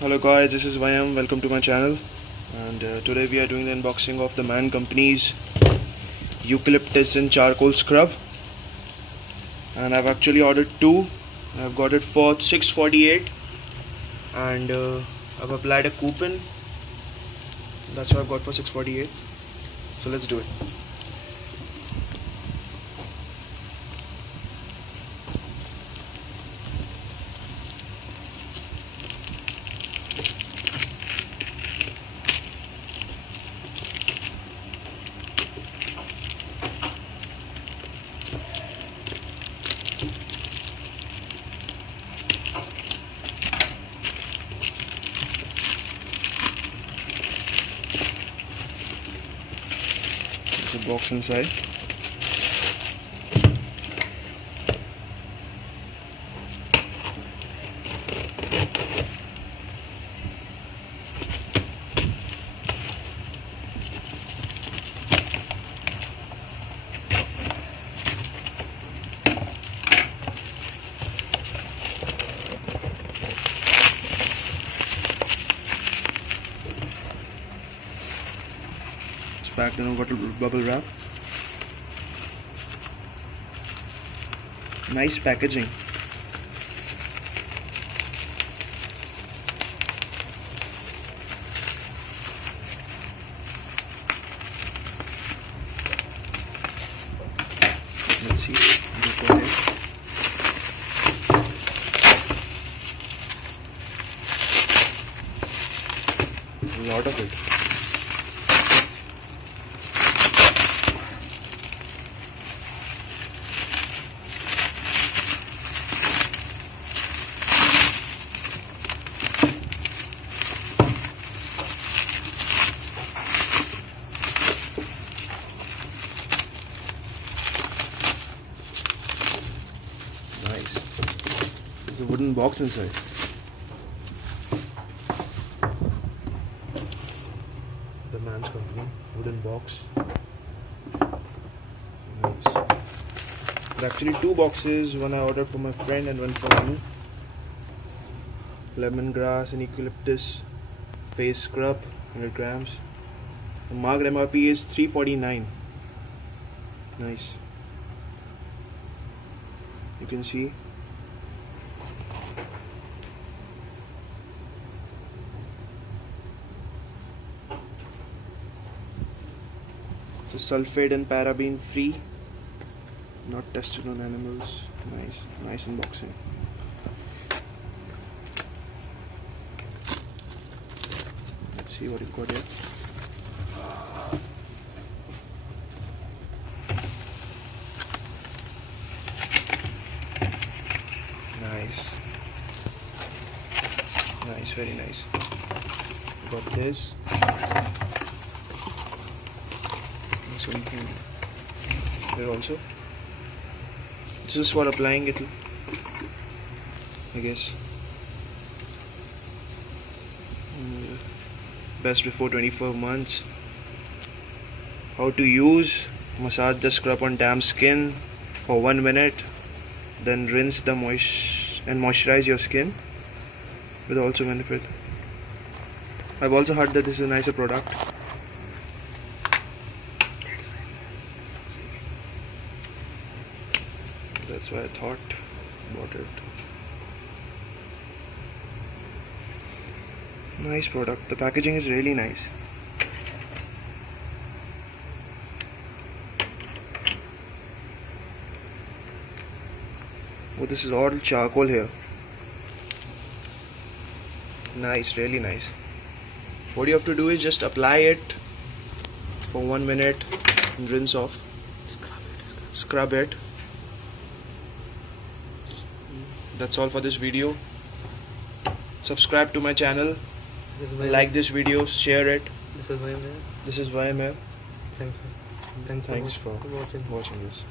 Hello guys, this is YM. Welcome to my channel. And today we are doing the unboxing of the Man Company's Eucalyptus and Charcoal Scrub. And I've actually ordered two. I've got it for $6.48, and I've applied a coupon. That's what I've got for $6.48. So let's do it. There's a box inside. It's packed in a bubble wrap. Nice packaging. Let's see. Look at it. A lot of it. Nice. There's a wooden box inside. The Man's Company wooden box. Nice. There are actually two boxes. One I ordered for my friend and one for me. Lemongrass and eucalyptus face scrub, 100 grams. The marked MRP is $3.49. Nice. You can see. It's a sulfate and paraben free, not tested on animals. Nice unboxing. Let's see what you've got here. Nice, very nice. Got this. And something here also. This is for applying it, I guess. Best before 24 months. How to use: massage the scrub on damp skin for 1 minute, then rinse the moisturize your skin with also benefit. I've also heard that this is a nicer product. That's why I thought about it. Nice product. The packaging is really nice. Oh, this is all charcoal here. Nice, really nice. What you have to do is just apply it for 1 minute and rinse off. Scrub it. That's all for this video. Subscribe to my channel. Like this video, share it. This is YM. This is YM. Thanks for Thanks for watching this.